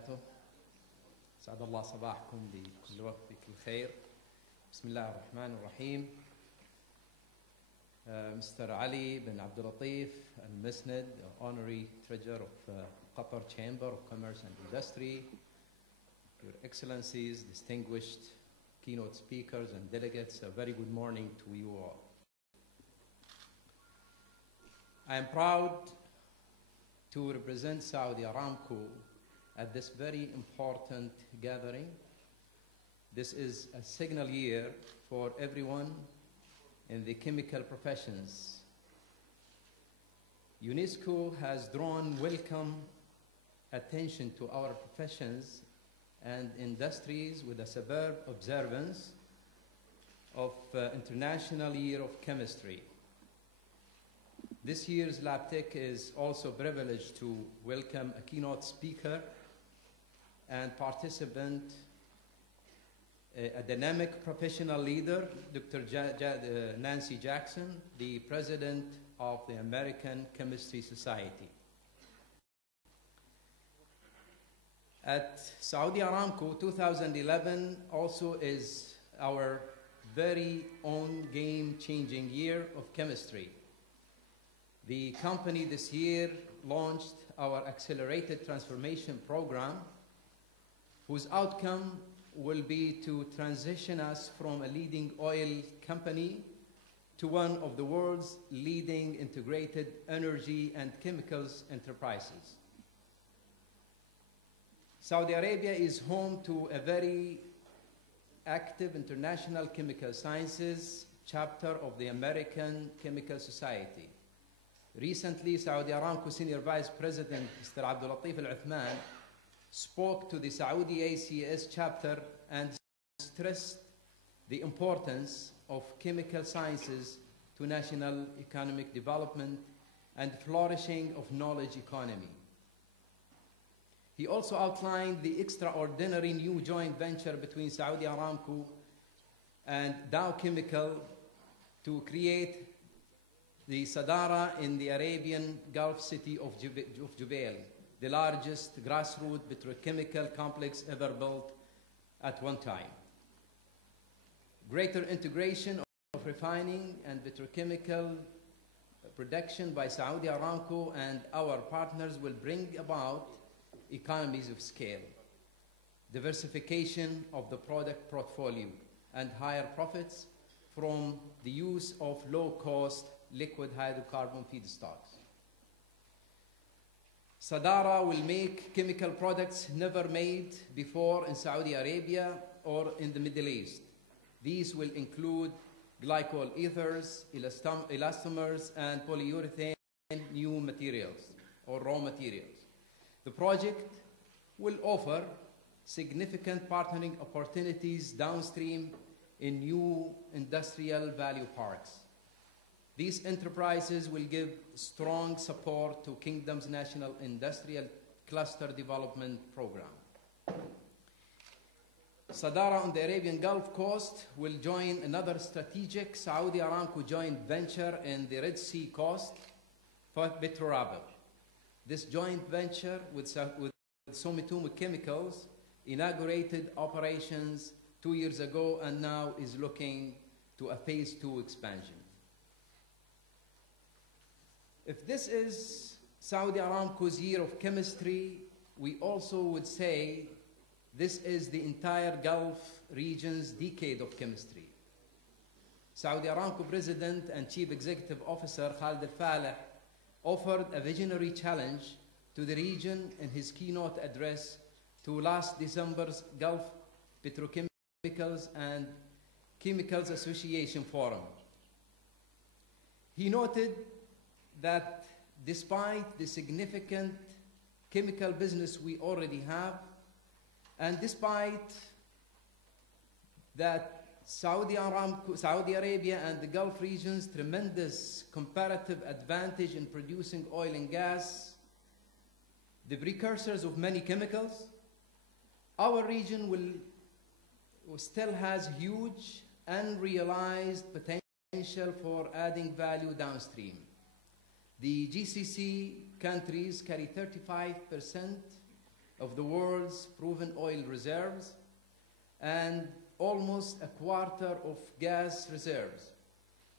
وبركاته. سعد الله صباحكم بكل وقت بكل خير. بسم الله الرحمن الرحيم. Mr. Ali bin Abdul Latif Al-Musnad, Honorary Treasurer of Qatar Chamber of Commerce and Industry, Your Excellencies, distinguished keynote speakers and delegates, a very good morning to you all. I am proud to represent Saudi Aramco at this very important gathering. This is a signal year for everyone in the chemical professions. UNESCO has drawn welcome attention to our professions and industries with a superb observance of International Year of Chemistry. This year's LabTech is also privileged to welcome a keynote speaker and participant, a dynamic professional leader, Dr. Nancy Jackson, the President of the American Chemistry Society. At Saudi Aramco, 2011 also is our very own game-changing year of chemistry. The company this year launched our Accelerated Transformation Program, whose outcome will be to transition us from a leading oil company to one of the world's leading integrated energy and chemicals enterprises. Saudi Arabia is home to a very active international chemical sciences chapter of the American Chemical Society. Recently, Saudi Aramco Senior Vice President Mr. Abdul Latif Al-Uthman spoke to the Saudi ACS chapter and stressed the importance of chemical sciences to national economic development and flourishing of knowledge economy. He also outlined the extraordinary new joint venture between Saudi Aramco and Dow Chemical to create the Sadara in the Arabian Gulf city of Jubail, the largest grassroots petrochemical complex ever built at one time. Greater integration of refining and petrochemical production by Saudi Aramco and our partners will bring about economies of scale, diversification of the product portfolio, and higher profits from the use of low-cost liquid hydrocarbon feedstocks. Sadara will make chemical products never made before in Saudi Arabia or in the Middle East. These will include glycol ethers, elastomers, and polyurethane new materials or raw materials. The project will offer significant partnering opportunities downstream in new industrial value parks. These enterprises will give strong support to Kingdom's National Industrial Cluster Development Program. Sadara on the Arabian Gulf Coast will join another strategic Saudi Aramco joint venture in the Red Sea coast for Petrorabel. This joint venture with Sumitomo Chemicals inaugurated operations 2 years ago and now is looking to a phase 2 expansion. If this is Saudi Aramco's year of chemistry, we also would say this is the entire Gulf region's decade of chemistry. Saudi Aramco President and Chief Executive Officer Khalid Al-Faleh offered a visionary challenge to the region in his keynote address to last December's Gulf Petrochemicals and Chemicals Association Forum. He noted that despite the significant chemical business we already have, and despite that Saudi Arabia and the Gulf region's tremendous comparative advantage in producing oil and gas, the precursors of many chemicals, our region still has huge unrealized potential for adding value downstream. The GCC countries carry 35% of the world's proven oil reserves and almost a quarter of gas reserves.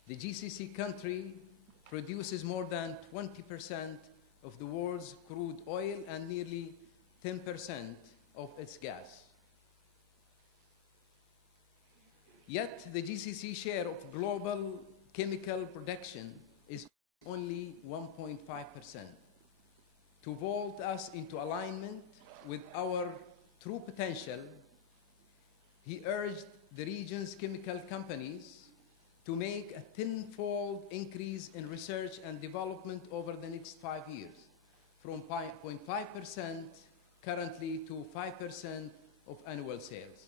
The GCC country produces more than 20% of the world's crude oil and nearly 10% of its gas. Yet the GCC share of global chemical production is only 1.5%. To vault us into alignment with our true potential, he urged the region's chemical companies to make a tenfold increase in research and development over the next 5 years, from 0.5% currently to 5% of annual sales.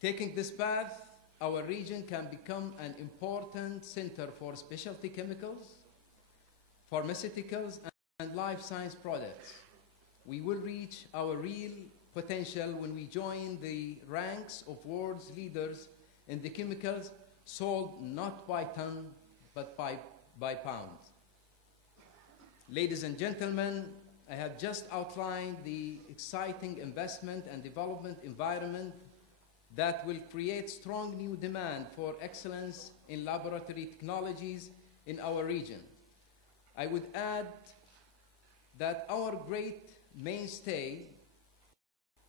Taking this path, our region can become an important center for specialty chemicals, pharmaceuticals, and life science products. We will reach our real potential when we join the ranks of world's leaders in the chemicals sold not by ton, but by pound. Ladies and gentlemen, I have just outlined the exciting investment and development environment that will create strong new demand for excellence in laboratory technologies in our region. I would add that our great mainstay,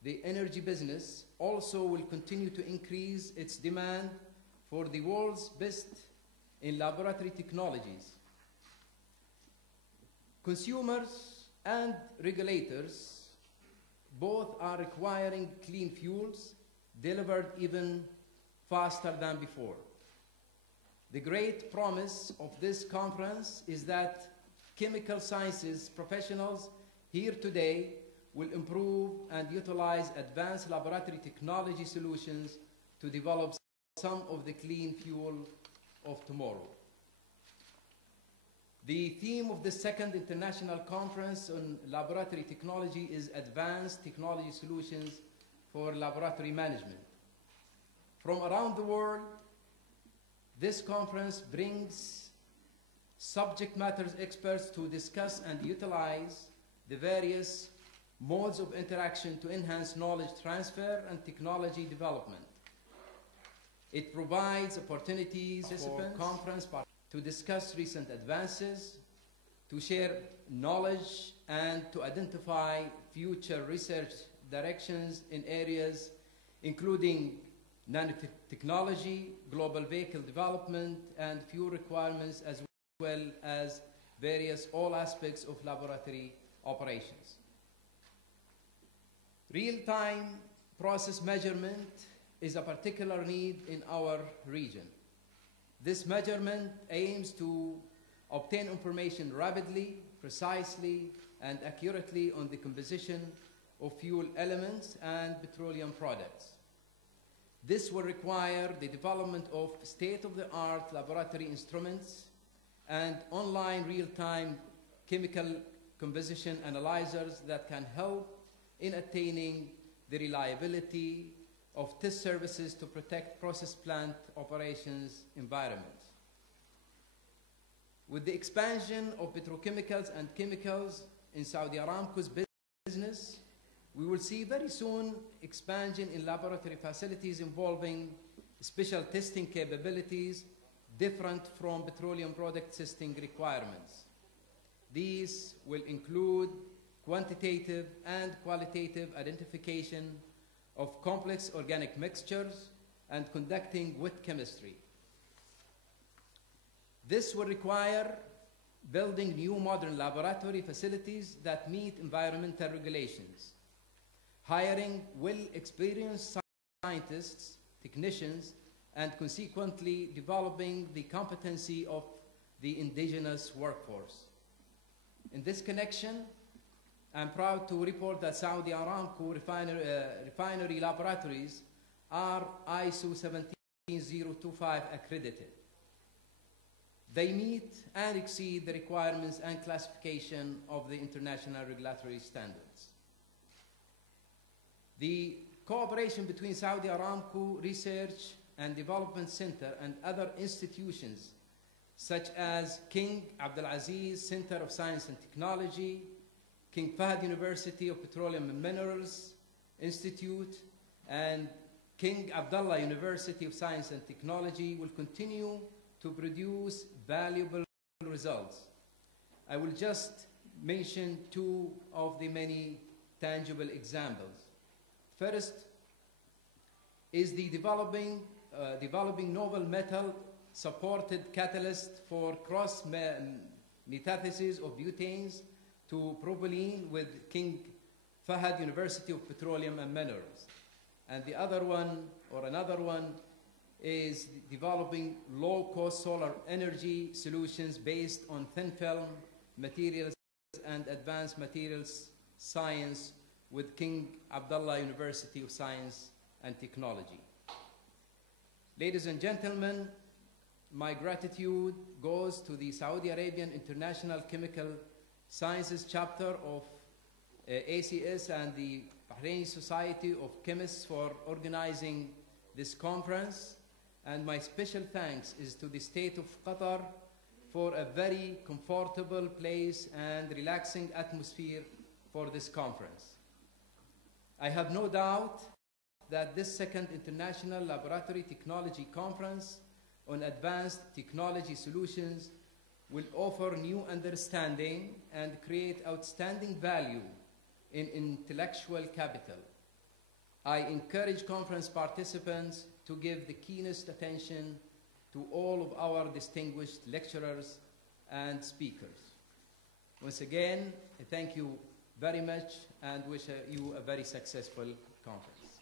the energy business, also will continue to increase its demand for the world's best in laboratory technologies. Consumers and regulators both are requiring clean fuels delivered even faster than before. The great promise of this conference is that chemical sciences professionals here today will improve and utilize advanced laboratory technology solutions to develop some of the clean fuel of tomorrow. The theme of the second international conference on laboratory technology is Advanced Technology Solutions for Laboratory Management. From around the world, this conference brings subject matter experts to discuss and utilize the various modes of interaction to enhance knowledge transfer and technology development. It provides opportunities for conference to discuss recent advances, to share knowledge, and to identify future research directions in areas including nanotechnology, global vehicle development, and fuel requirements, as well as all aspects of laboratory operations. Real-time process measurement is a particular need in our region. This measurement aims to obtain information rapidly, precisely, and accurately on the composition of fuel elements and petroleum products. This will require the development of state-of-the-art laboratory instruments and online real-time chemical composition analyzers that can help in attaining the reliability of test services to protect process plant operations environments. With the expansion of petrochemicals and chemicals in Saudi Aramco's business, we will see very soon expansion in laboratory facilities involving special testing capabilities different from petroleum product testing requirements. These will include quantitative and qualitative identification of complex organic mixtures and conducting wet chemistry. This will require building new modern laboratory facilities that meet environmental regulations, hiring well-experienced scientists, technicians, and consequently developing the competency of the indigenous workforce. In this connection, I'm proud to report that Saudi Aramco refinery laboratories are ISO 17025 accredited. They meet and exceed the requirements and classification of the international regulatory standards. The cooperation between Saudi Aramco Research and Development Center and other institutions such as King Abdulaziz Center of Science and Technology, King Fahd University of Petroleum and Minerals Institute, and King Abdullah University of Science and Technology will continue to produce valuable results. I will just mention two of the many tangible examples. First is the developing novel metal supported catalyst for cross metathesis of butanes to propylene with King Fahd University of Petroleum and Minerals. And the other one, or another one, is developing low-cost solar energy solutions based on thin film materials and advanced materials science with King Abdullah University of Science and Technology. Ladies and gentlemen, my gratitude goes to the Saudi Arabian International Chemical Sciences chapter of ACS and the Bahraini Society of Chemists for organizing this conference, and my special thanks is to the State of Qatar for a very comfortable place and relaxing atmosphere for this conference. I have no doubt that this second International Laboratory Technology Conference on Advanced Technology Solutions will offer new understanding and create outstanding value in intellectual capital. I encourage conference participants to give the keenest attention to all of our distinguished lecturers and speakers. Once again, I thank you very much and wish you a very successful conference.